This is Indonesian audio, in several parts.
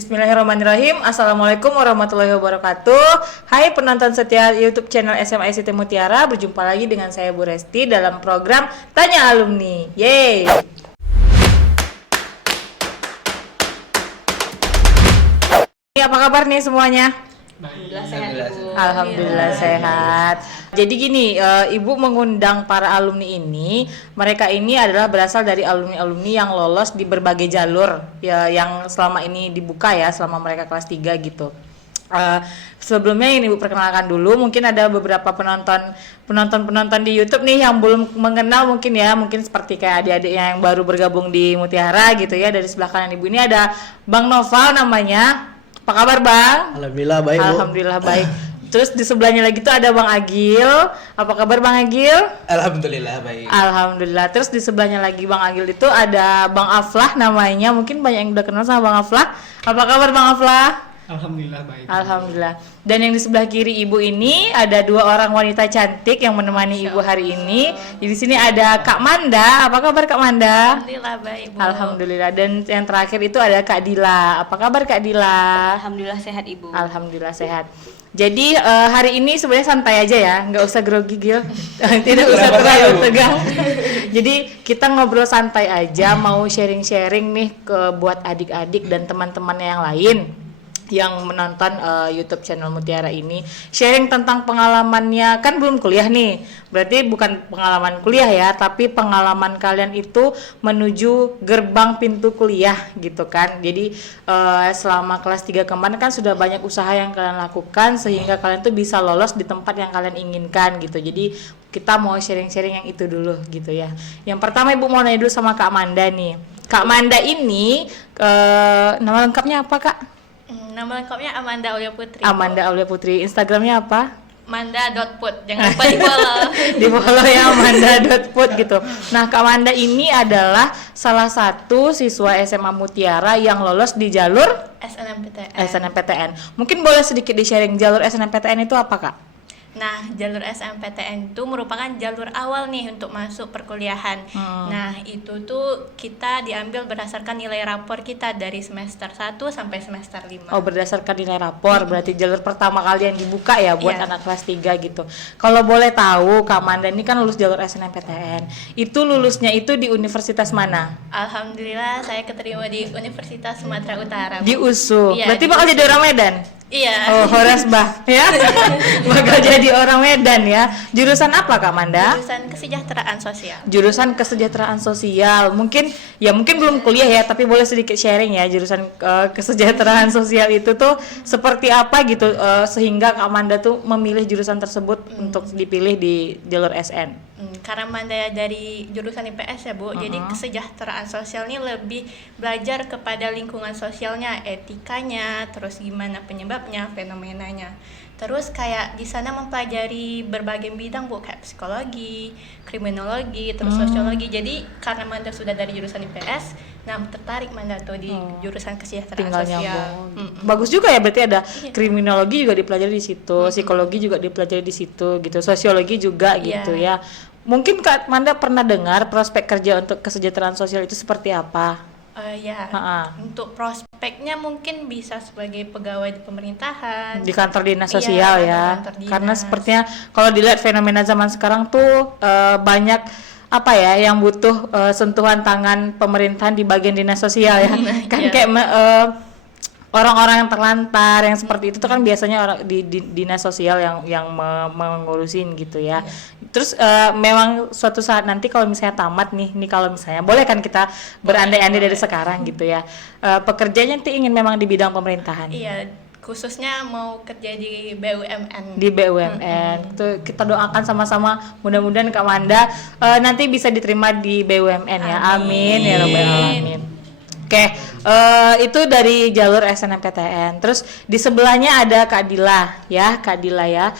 Bismillahirrahmanirrahim. Assalamualaikum warahmatullahi wabarakatuh. Hai penonton setia YouTube channel SMA ICT Mutiara, berjumpa lagi dengan saya Bu Resti dalam program Tanya Alumni. Yeay. Apa kabar nih semuanya? Alhamdulillah sehat, Ibu. Alhamdulillah sehat. Jadi gini, Ibu mengundang para alumni ini. Mereka ini adalah berasal dari alumni-alumni yang lolos di berbagai jalur ya, yang selama ini dibuka ya, selama mereka kelas 3 gitu. Sebelumnya ini Ibu perkenalkan dulu, mungkin ada beberapa penonton di YouTube nih yang belum mengenal mungkin ya, mungkin seperti kayak adik-adik yang baru bergabung di Mutiara gitu ya. Dari sebelah kanan Ibu ini ada Bang Noval namanya. Apa kabar Bang? Alhamdulillah baik, Bu. Alhamdulillah baik. Terus di sebelahnya lagi tuh ada Bang Agil. Apa kabar Bang Agil? Alhamdulillah baik. Alhamdulillah. Terus di sebelahnya lagi Bang Agil itu ada Bang Aflah namanya. Mungkin banyak yang udah kenal sama Bang Aflah. Apa kabar Bang Aflah? Alhamdulillah baik. Alhamdulillah. Dan yang di sebelah kiri Ibu ini ada dua orang wanita cantik yang menemani Ibu hari ini. Di sini ada Kak Manda. Apa kabar Kak Manda? Alhamdulillah baik, Bu. Alhamdulillah. Dan yang terakhir itu ada Kak Dila. Apa kabar Kak Dila? Alhamdulillah sehat, Ibu. Alhamdulillah sehat. Jadi hari ini sebenarnya santai aja ya, nggak usah grogi Gil, tidak usah terlalu tegang. Jadi kita ngobrol santai aja, mau sharing-sharing nih buat adik-adik dan teman-temannya yang lain yang menonton YouTube channel Mutiara ini, sharing tentang pengalamannya. Kan belum kuliah nih, berarti bukan pengalaman kuliah ya, tapi pengalaman kalian itu menuju gerbang pintu kuliah gitu kan. Jadi selama kelas 3 kemarin kan sudah banyak usaha yang kalian lakukan sehingga kalian tuh bisa lolos di tempat yang kalian inginkan gitu. Jadi kita mau sharing-sharing yang itu dulu gitu ya. Yang pertama Ibu mau nanya dulu sama Kak Manda nih. Kak Manda ini nama lengkapnya apa Kak? Nama lengkapnya Amanda Aulia Putri. Amanda Aulia Putri. Instagramnya apa? Manda.put. Jangan lupa di follow. Di follow ya Amanda.put gitu. Nah Kak Manda ini adalah salah satu siswa SMA Mutiara yang lolos di jalur SNMPTN. Mungkin boleh sedikit di-sharing jalur SNMPTN itu apa Kak? Nah, jalur SNMPTN itu merupakan jalur awal nih untuk masuk perkuliahan. Nah, itu tuh kita diambil berdasarkan nilai rapor kita dari semester 1 sampai semester 5. Oh, berdasarkan nilai rapor, berarti jalur pertama kali yang dibuka ya buat anak kelas 3 gitu. Kalau boleh tahu, Kak Manda ini kan lulus jalur SNMPTN. Itu lulusnya itu di universitas mana? Alhamdulillah saya keterima di Universitas Sumatera Utara. Di USU. Iya, Berarti di bakal USU. jadi orang Medan? Iya. Oh, Horas Bah ya. Bakal jadi orang Medan ya. Jurusan apa Kak Manda? Jurusan Kesejahteraan Sosial. Jurusan Kesejahteraan Sosial. Mungkin belum kuliah ya, tapi boleh sedikit sharing ya jurusan Kesejahteraan Sosial itu tuh seperti apa gitu sehingga Kak Manda tuh memilih jurusan tersebut untuk dipilih di jalur SN. Karena Manda dari jurusan IPS ya Bu, jadi kesejahteraan sosial ini lebih belajar kepada lingkungan sosialnya, etikanya, terus gimana penyebabnya, fenomenanya. Terus kayak di sana mempelajari berbagai bidang Bu, kayak psikologi, kriminologi, terus sosiologi. Jadi karena Manda sudah dari jurusan IPS, nah tertarik Manda tuh di jurusan kesejahteraan Tinggal sosial. nyambung. Bagus juga ya, berarti ada kriminologi juga dipelajari di situ, psikologi juga dipelajari di situ gitu, sosiologi juga gitu ya. Mungkin Kak Manda pernah dengar prospek kerja untuk kesejahteraan sosial itu seperti apa? Untuk prospeknya mungkin bisa sebagai pegawai di pemerintahan, di kantor dinas sosial ya. kantor dinas. Karena sepertinya kalau dilihat fenomena zaman sekarang tuh banyak apa ya yang butuh sentuhan tangan pemerintahan di bagian dinas sosial ya. Kan kayak orang-orang yang terlantar yang seperti itu tuh kan biasanya orang di dinas sosial yang mengurusin gitu ya. Terus memang suatu saat nanti kalau misalnya tamat nih kalau misalnya boleh kan kita berandai-andai dari sekarang gitu ya. Pekerjaannya nanti ingin memang di bidang pemerintahan. Iya, khususnya mau kerja di BUMN. Di BUMN. Tuh kita doakan sama-sama mudah-mudahan Kak Manda nanti bisa diterima di BUMN ya. Amin ya rabbal alamin. Oke, itu dari jalur SNMPTN. Terus di sebelahnya ada Kak Dila ya, Kak Dila ya.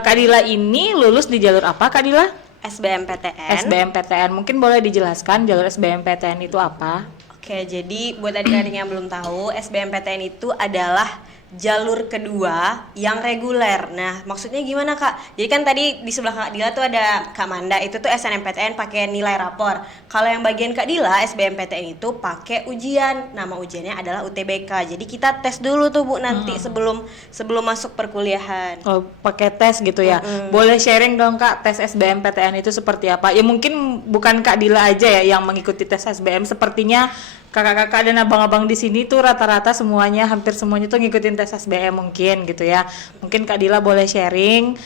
Kak Dila ini lulus di jalur apa Kak Dila? SBMPTN. SBMPTN. Mungkin boleh dijelaskan jalur SBMPTN itu apa? Oke, jadi buat adik-adik yang belum tahu, SBMPTN itu adalah jalur kedua yang reguler. Nah, maksudnya gimana Kak? Jadi kan tadi di sebelah Kak Dila tuh ada Kak Manda, itu tuh SNMPTN pakai nilai rapor. Kalau yang bagian Kak Dila, SBMPTN itu pakai ujian. Nama ujiannya adalah UTBK. Jadi kita tes dulu tuh Bu nanti sebelum masuk perkuliahan. Oh, pakai tes gitu ya. Boleh sharing dong Kak, tes SBMPTN itu seperti apa? Ya mungkin bukan Kak Dila aja ya yang mengikuti tes SBM, sepertinya kakak-kakak dan abang-abang di sini tuh rata-rata semuanya, hampir semuanya tuh ngikutin tes SBM mungkin gitu ya. Mungkin Kak Dila boleh sharing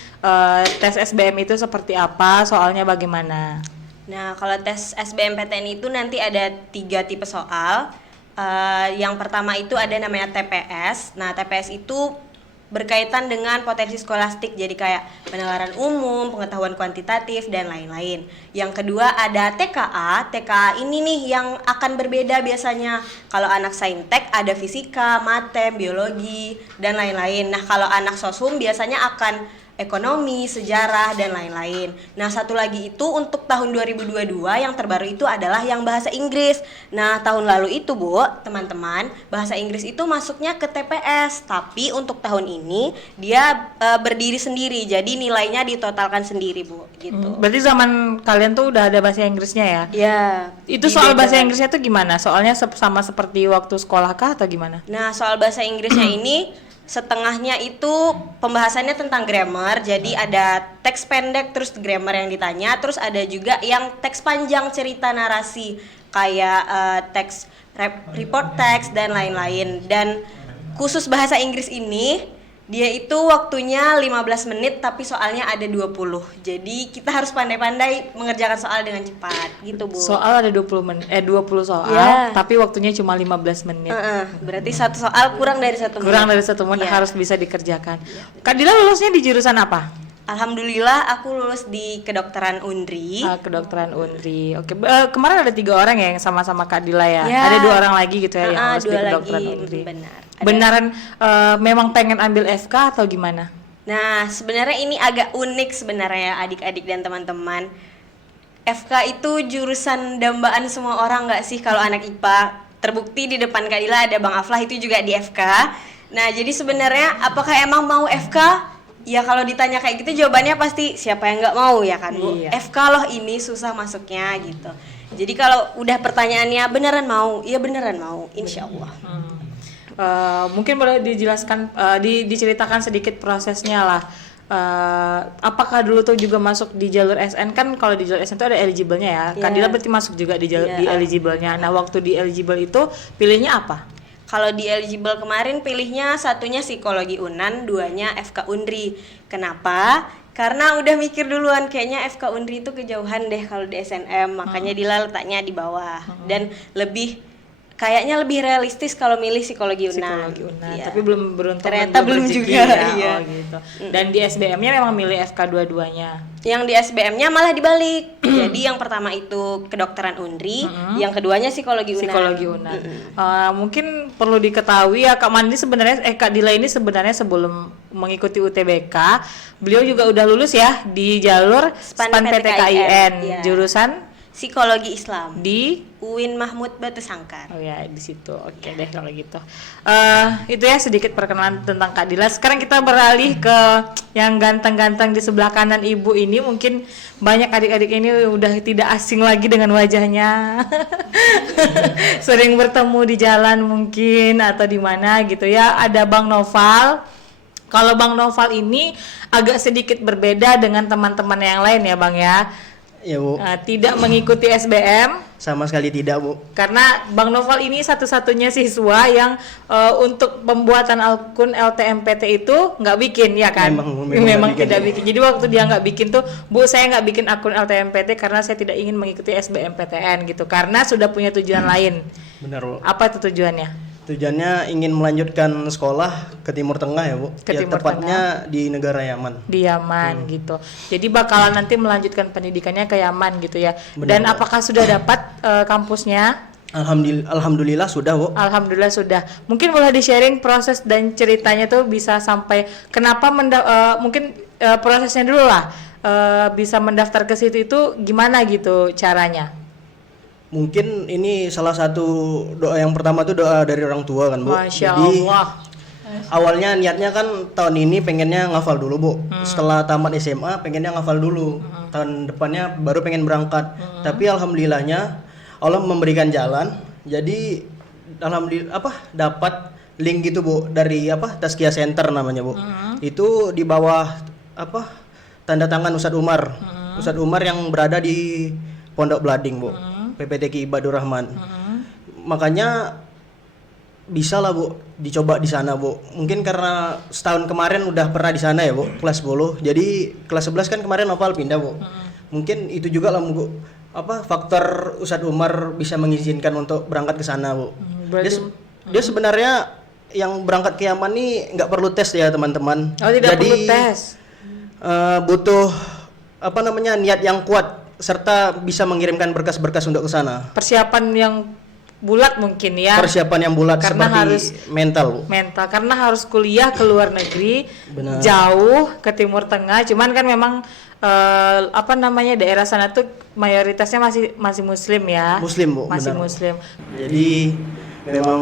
tes SBM itu seperti apa, soalnya bagaimana? Nah, kalau tes SBMPTN itu nanti ada 3 tipe soal. Yang pertama itu ada namanya TPS. Nah, TPS itu berkaitan dengan potensi skolastik, jadi kayak penalaran umum, pengetahuan kuantitatif, dan lain-lain. Yang kedua ada TKA. TKA ini nih yang akan berbeda biasanya. Kalau anak saintek ada fisika, matem, biologi, dan lain-lain. Nah, kalau anak sosum biasanya akan ekonomi, sejarah, dan lain-lain. Nah, satu lagi itu untuk tahun 2022 yang terbaru itu adalah yang bahasa Inggris. Nah, tahun lalu itu Bu, teman-teman, bahasa Inggris itu masuknya ke TPS, tapi untuk tahun ini dia berdiri sendiri, jadi nilainya ditotalkan sendiri Bu, gitu. Berarti zaman kalian tuh udah ada bahasa Inggrisnya ya? Ya. Itu soal bahasa Inggrisnya tuh gimana? Soalnya sama seperti waktu sekolah kah atau gimana? Nah, soal bahasa Inggrisnya ini setengahnya itu pembahasannya tentang grammar, jadi ada teks pendek terus grammar yang ditanya, terus ada juga yang teks panjang cerita narasi kayak teks report teks dan lain-lain. Dan khusus bahasa Inggris ini dia itu waktunya 15 menit tapi soalnya ada 20. Jadi kita harus pandai-pandai mengerjakan soal dengan cepat gitu, Bu. Soal ada 20 soal, Ya. tapi waktunya cuma 15 menit. Berarti satu soal kurang dari 1 menit. Kurang dari 1 menit Ya. harus bisa dikerjakan. Kak Dila lulusnya di jurusan apa? Alhamdulillah aku lulus di kedokteran UNDRI. Kedokteran UNDRI. Oke, kemarin ada 3 orang ya yang sama-sama Kak Dila ya. Ya. Ada 2 orang lagi gitu ya yang lulus di 2 kedokteran lagi, UNDRI. benar. Ada. Beneran memang pengen ambil FK atau gimana? Nah, sebenarnya ini agak unik sebenarnya adik-adik dan teman-teman. FK itu jurusan dambaan semua orang nggak sih kalau anak IPA? Terbukti di depan Kak Dila ada Bang Aflah itu juga di FK. Nah, jadi sebenarnya apakah emang mau FK? Ya kalau ditanya kayak gitu jawabannya pasti siapa yang nggak mau ya kan Bu? Iya. FK loh ini susah masuknya gitu. Jadi kalau udah pertanyaannya beneran mau? Iya beneran mau, insya Allah. Mungkin boleh dijelaskan, diceritakan sedikit prosesnya lah. Apakah dulu tuh juga masuk di jalur SN? Kan kalau di jalur SN itu ada eligible-nya ya. Yeah. Kak Dila berarti masuk juga di jalur di Yeah. eligible-nya. Nah, waktu di eligible itu pilihnya apa? Kalau di eligible kemarin pilihnya satunya psikologi UNAN, 2-nya FK UNDRI. Kenapa? Karena udah mikir duluan kayaknya FK UNDRI itu kejauhan deh kalau di SNM, makanya Dila letaknya di bawah. Dan kayaknya lebih realistis kalau milih psikologi UNAN. Psikologi UNAN. Iya. Tapi belum beruntung. Ternyata dan belum rezeki juga, ya. iya. Oh, gitu. Dan di SBM-nya memang milih FK dua-duanya. Yang di SBM-nya malah dibalik. Jadi yang pertama itu kedokteran UNDRI, yang keduanya psikologi UNAN. Psikologi UNAN. Mungkin perlu diketahui ya Kak Dila ini sebenarnya sebelum mengikuti UTBK, beliau juga udah lulus ya di jalur SPAN PTKIN, Iya. jurusan Psikologi Islam di UIN Mahmud Batu Sangkar. Oh ya, di situ. Oke deh kalau gitu. Itu ya sedikit perkenalan tentang Kak Dila. Sekarang kita beralih ke yang ganteng-ganteng di sebelah kanan Ibu ini. Mungkin banyak adik-adik ini udah tidak asing lagi dengan wajahnya. Sering bertemu di jalan mungkin atau di mana gitu ya. Ada Bang Noval. Kalau Bang Noval ini agak sedikit berbeda dengan teman-teman yang lain ya Bang ya. Ya Bu, Tidak mengikuti SBM. sama sekali tidak Bu. Karena Bang Noval ini satu-satunya siswa yang untuk pembuatan akun LTMPT itu nggak bikin ya kan? Memang Memang nggak tidak bikin. bikin. Jadi waktu dia nggak bikin tuh, Bu saya nggak bikin akun LTMPT karena saya tidak ingin mengikuti SBMPTN gitu. Karena sudah punya tujuan lain. Benar Bu. Apa itu tujuannya? Tujuannya ingin melanjutkan sekolah ke Timur Tengah ya Bu. Ke Ya, Timur tepatnya di negara Yaman. Di Yaman gitu. Jadi bakalan nanti melanjutkan pendidikannya ke Yaman gitu ya. Benar, Dan Bu. apakah sudah dapat kampusnya? Alhamdulillah sudah Bu. Alhamdulillah sudah. Mungkin boleh di-sharing proses dan ceritanya tuh bisa sampai kenapa mungkin prosesnya dulu lah. Bisa mendaftar ke situ itu gimana gitu caranya? Mungkin ini salah satu doa yang pertama tuh doa dari orang tua kan Bu. Masya Jadi Allah. Awalnya niatnya kan tahun ini pengennya ngafal dulu Bu. Setelah tamat SMA pengennya ngafal dulu. Tahun depannya baru pengen berangkat. Tapi alhamdulillahnya Allah memberikan jalan. Jadi alhamdulillah dapat link gitu Bu dari Tazkiyah Center namanya Bu. Itu di bawah tanda tangan Ustadz Umar. Ustadz Umar yang berada di Pondok Blading Bu. PPTQ Ibadur Rahman. Makanya bisa lah Bu dicoba di sana Bu. Mungkin karena setahun kemarin udah pernah di sana ya Bu, kelas 10. Jadi kelas 11 kan kemarin Noval pindah Bu. Mungkin itu juga lah Bu. Faktor Ustadz Umar bisa mengizinkan untuk berangkat ke sana Bu. Dia sebenarnya yang berangkat ke Yaman nih nggak perlu tes ya teman-teman. Oh, tidak Jadi, perlu tes. Butuh niat yang kuat serta bisa mengirimkan berkas-berkas untuk ke sana. Persiapan yang bulat mungkin ya. Persiapan yang bulat Karena seperti harus mental Bu. Mental karena harus kuliah ke luar negeri, Benar. jauh ke Timur Tengah. Cuman kan memang daerah sana tuh mayoritasnya masih Muslim ya. Muslim Bu. Masih benar. Muslim. Jadi memang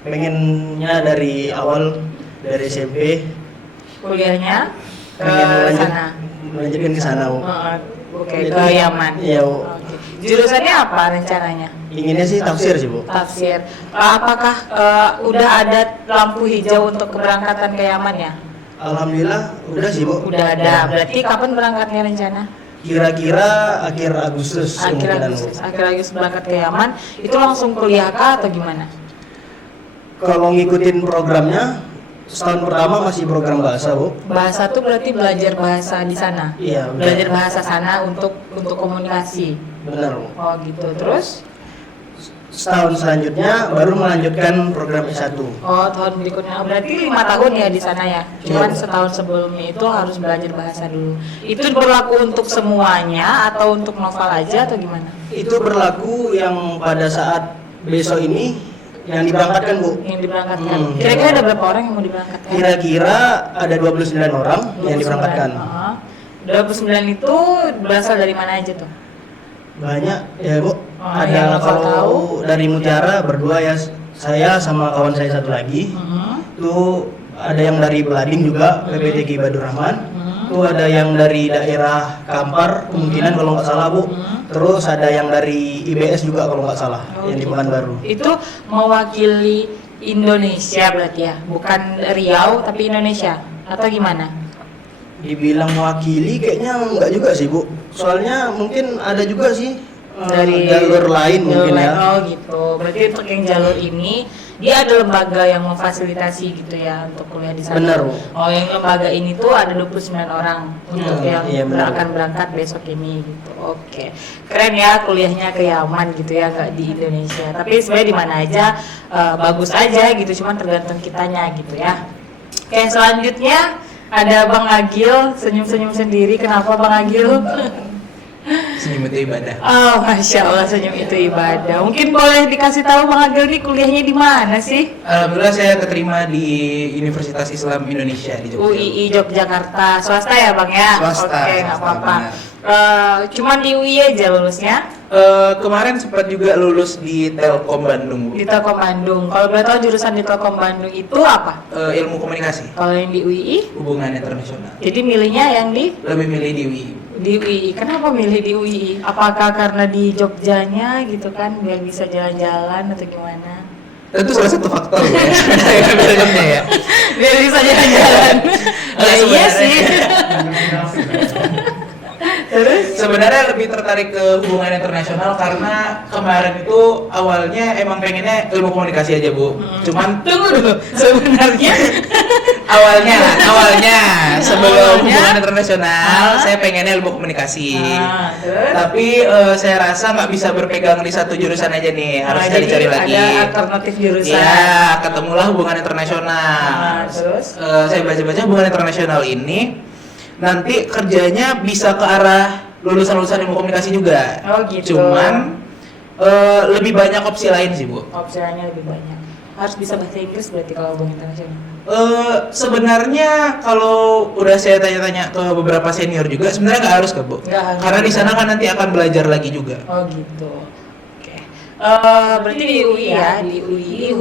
pengennya dari awal dari SMP Kuliahnya ke pengen sana. melanjutkan ke sana Bu. Oke, ke Yaman. Iya Bu. Oke. Jurusannya apa rencananya? Inginnya sih tafsir sih Bu. Tafsir. Apakah udah ada lampu hijau untuk keberangkatan ke Yaman ya? Alhamdulillah udah sih Bu. Udah ada. Berarti kapan berangkatnya rencana? Kira-kira akhir Agustus Akhir kemungkinan, Bu. Agustus berangkat ke Yaman. Itu langsung kuliah kah atau gimana? Kalau ngikutin programnya setahun pertama masih program bahasa Bu. Bahasa tuh berarti belajar bahasa di sana. Iya, benar. Belajar bahasa sana untuk komunikasi. Benar Bu. Oh gitu. Terus Setahun selanjutnya baru melanjutkan program S1. tahun berikutnya berarti 5 tahun ya di sana ya. Cuman Iya. setahun sebelumnya itu harus belajar bahasa dulu. Itu berlaku untuk semuanya atau untuk novel aja atau gimana? Itu berlaku yang pada saat besok ini yang diberangkatkan Bu. Yang diberangkatkan. Kira-kira ada berapa orang yang mau diberangkatkan? Kira-kira ada 29 orang yang diberangkatkan. 29 itu berasal dari mana aja tuh? Banyak ya Bu. yang Ada Novel tahu. kalau dari Mutiara berdua ya, saya sama kawan saya satu lagi. Tuh ada yang dari Belading juga, PPTQ Ibadur Rahman. Tuh ada yang dari daerah Kampar, kemungkinan kalau nggak salah Bu. Terus ada yang dari IBS juga kalau nggak salah, yang di Pekanbaru. Itu mewakili Indonesia berarti ya, bukan Riau tapi Indonesia atau gimana? Dibilang mewakili kayaknya nggak juga sih Bu. Soalnya mungkin ada juga sih Dari jalur lain mungkin ya. Oh gitu. Berarti untuk yang jalur ini dia ada lembaga yang memfasilitasi gitu ya untuk kuliah di sana. Benar, Bu. Oh, yang lembaga ini tuh ada 29 orang untuk yang iya, benar. akan berangkat besok ini gitu. Oke. Keren ya kuliahnya ke Yaman gitu ya, nggak di Indonesia. Tapi sebenarnya di mana aja bagus aja gitu, cuman tergantung kitanya gitu ya. Oke, selanjutnya ada Bang Agil, senyum-senyum sendiri. Kenapa Bang Agil? Senyum itu ibadah. Oh, Masya Allah, senyum itu ibadah. Mungkin boleh dikasih tahu Bang Agil nih kuliahnya di mana sih? Alhamdulillah saya keterima di Universitas Islam Indonesia di Jogja. UII Yogyakarta, swasta ya Bang ya? Swasta, Oke, nggak swasta, apa-apa. benar. Cuman di UI aja lulusnya? Kemarin sempat juga lulus di Telkom Bandung, Bu. Di Telkom Bandung. Kalau boleh tahu jurusan di Telkom Bandung itu apa? Ilmu komunikasi, Kalau yang di UII? hubungan internasional. Jadi milihnya yang di Lebih milih di UI. UII. Kenapa milih di UII? Apakah karena di Jogjanya gitu kan, biar bisa jalan-jalan atau gimana? Tentu salah satu faktor ya. Sebenarnya ya. Biar bisa jalan-jalan. Ya iya sih. Sebenarnya lebih tertarik ke hubungan internasional karena kemarin itu awalnya emang pengennya ilmu komunikasi aja, Bu. Cuman Tunggu dulu, sebenarnya awalnya sebelum Awalnya? hubungan internasional saya pengennya ilmu komunikasi. Terus? Tapi saya rasa nggak bisa berpegang di satu jurusan aja nih, harus cari-cari jadi lagi. ada alternatif jurusan. Ya, ketemulah hubungan internasional. Terus? Saya baca-baca hubungan internasional ini nanti kerjanya bisa ke arah lulusan-lulusan ilmu komunikasi juga. Oh, gitu. Cuman lebih banyak opsi lain sih, Bu. Opsinya lebih banyak. Harus bisa bahasa Inggris berarti kalau hubungan internasional. Sebenarnya kalau udah saya tanya-tanya ke beberapa senior juga sebenarnya nggak harus, Bu. Nggak harus. Karena di sana kan nanti akan belajar lagi juga. Oh gitu. Oke. Berarti di UI ya, di UI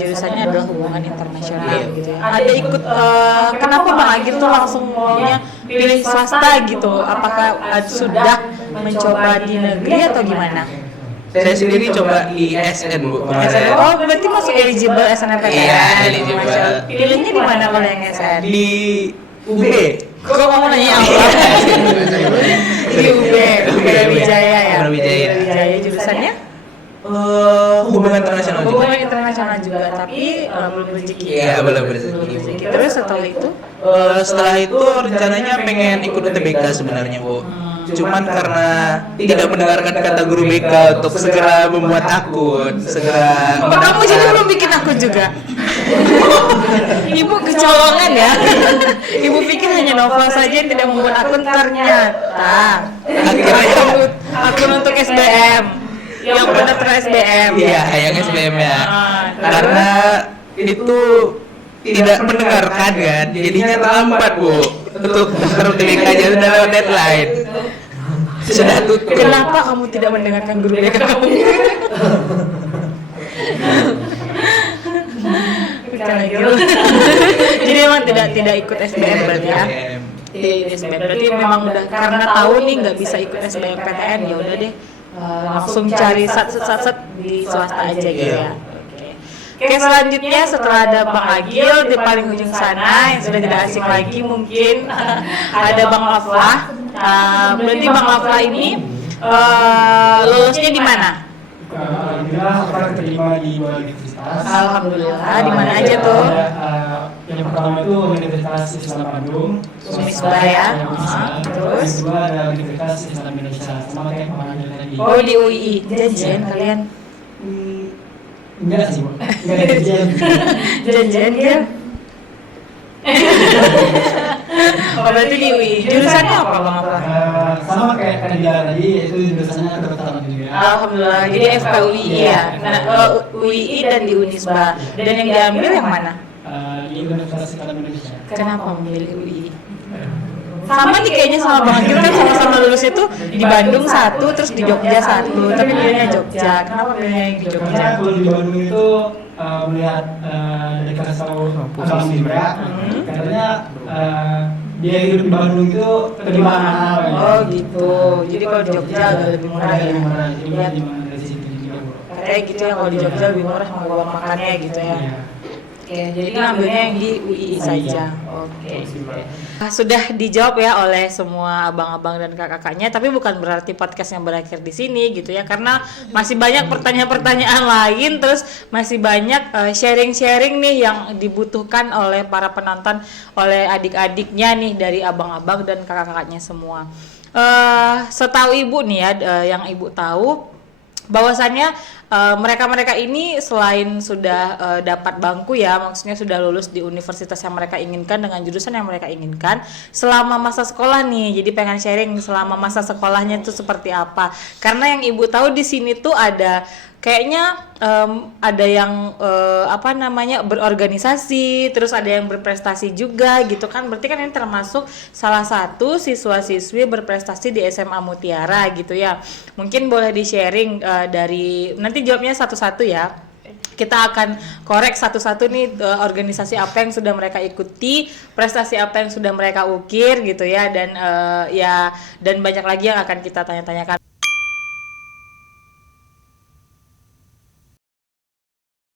jurusannya adalah hubungan internasional gitu ya. Ada ikut kenapa Bang Agil tuh langsung maunya pilih swasta gitu? Apakah sudah mencoba di negeri atau gimana? Saya sendiri coba di SN Bu kemarin. Oh, berarti masuk eligible SNMPTN. Iya, eligible. Masya Allah. Pilihnya di mana kalau yang SN? Di UB. Kok kamu nanya apa? Di UB, Brawijaya ya. Brawijaya. Jurusannya? Hubungan internasional juga. Hubungan internasional juga, tapi belum rezeki. Iya, belum rezeki. Terus setelah itu? Setelah itu rencananya pengen ikut UTBK sebenarnya Bu. Cuman karena tidak mendengarkan kata guru BK untuk segera membuat akun, segera Kok kamu jadi belum bikin akun juga? Ibu kecolongan ya. Ibu pikir hanya novel saja yang tidak membuat akun, ternyata akhirnya akun untuk SBM yang pendaftaran SBM. iya yang SBM ya. Karena itu tidak mendengarkan kan, jadinya terlambat Bu untuk daftar UTBK aja sudah lewat deadline. Sudah tutup. Kenapa kamu tidak mendengarkan guru BK kamu? Jadi memang tidak ikut SBM berarti ya? Tidak ikut SBM berarti memang udah karena tahu nih nggak bisa ikut SBMPTN, ya udah deh langsung cari sat di swasta aja gitu ya. Oke, selanjutnya setelah ada Bang Agil di paling ujung sana yang sudah tidak asing lagi mungkin ada Bang Aflah. Berarti Bang Aflah ini lulusnya di mana? Alhamdulillah saya terima di dua universitas. Alhamdulillah, di mana aja tuh? Yang pertama itu Universitas Islam Bandung, Unisba ya. Terus yang kedua ada Universitas Islam Indonesia, sama kayak pengajar tadi. Oh, di UI. Janjian kalian? Enggak sih, Bu. Enggak ada kejadian. Janjian ya? Oh, berarti di UI. Jurusannya apa Bang Aflah? Sama kayak kandidat tadi, yaitu jurusannya kedokteran juga. Alhamdulillah, jadi FKUI ya. Nah, UI dan di Unisba. Dan yang diambil yang mana? Di Universitas Islam Indonesia. Kenapa memilih UI? Sama nih kayaknya sama Bang Agil kan sama-sama lulusnya tuh di Bandung satu, terus di Jogja satu. Tapi pilihnya Jogja. Kenapa pilihnya yang di Jogja? Karena kalau di Bandung itu melihat dari kasih tahu Akang Bimra, katanya dia hidup di Bandung itu lebih mahal. Oh gitu. Jadi kalau di Jogja agak lebih murah ya. Lebih murah, jadi Ya, di mana dari situ juga, Bu. kayak gitu ya, kalau di Jogja lebih murah sama uang makannya gitu ya. Iya. Oke, jadi ngambilnya yang di UI saja. Oke. Sudah dijawab ya oleh semua abang-abang dan kakak-kakaknya, tapi bukan berarti podcast yang berakhir di sini gitu ya, karena masih banyak pertanyaan-pertanyaan lain, terus masih banyak sharing-sharing nih yang dibutuhkan oleh para penonton, oleh adik-adiknya nih dari abang-abang dan kakak-kakaknya semua. Setahu ibu nih ya, yang ibu tahu bahwasannya mereka-mereka ini selain sudah dapat bangku ya, maksudnya sudah lulus di universitas yang mereka inginkan dengan jurusan yang mereka inginkan, selama masa sekolah nih, jadi pengen sharing selama masa sekolahnya itu seperti apa. Karena yang ibu tahu di sini tuh ada kayaknya ada yang berorganisasi, terus ada yang berprestasi juga gitu kan. Berarti kan ini termasuk salah satu siswa-siswi berprestasi di SMA Mutiara gitu ya. Mungkin boleh di-sharing dari, nanti jawabnya satu-satu ya. Kita akan korek satu-satu nih organisasi apa yang sudah mereka ikuti, prestasi apa yang sudah mereka ukir gitu ya, dan dan banyak lagi yang akan kita tanya-tanyakan.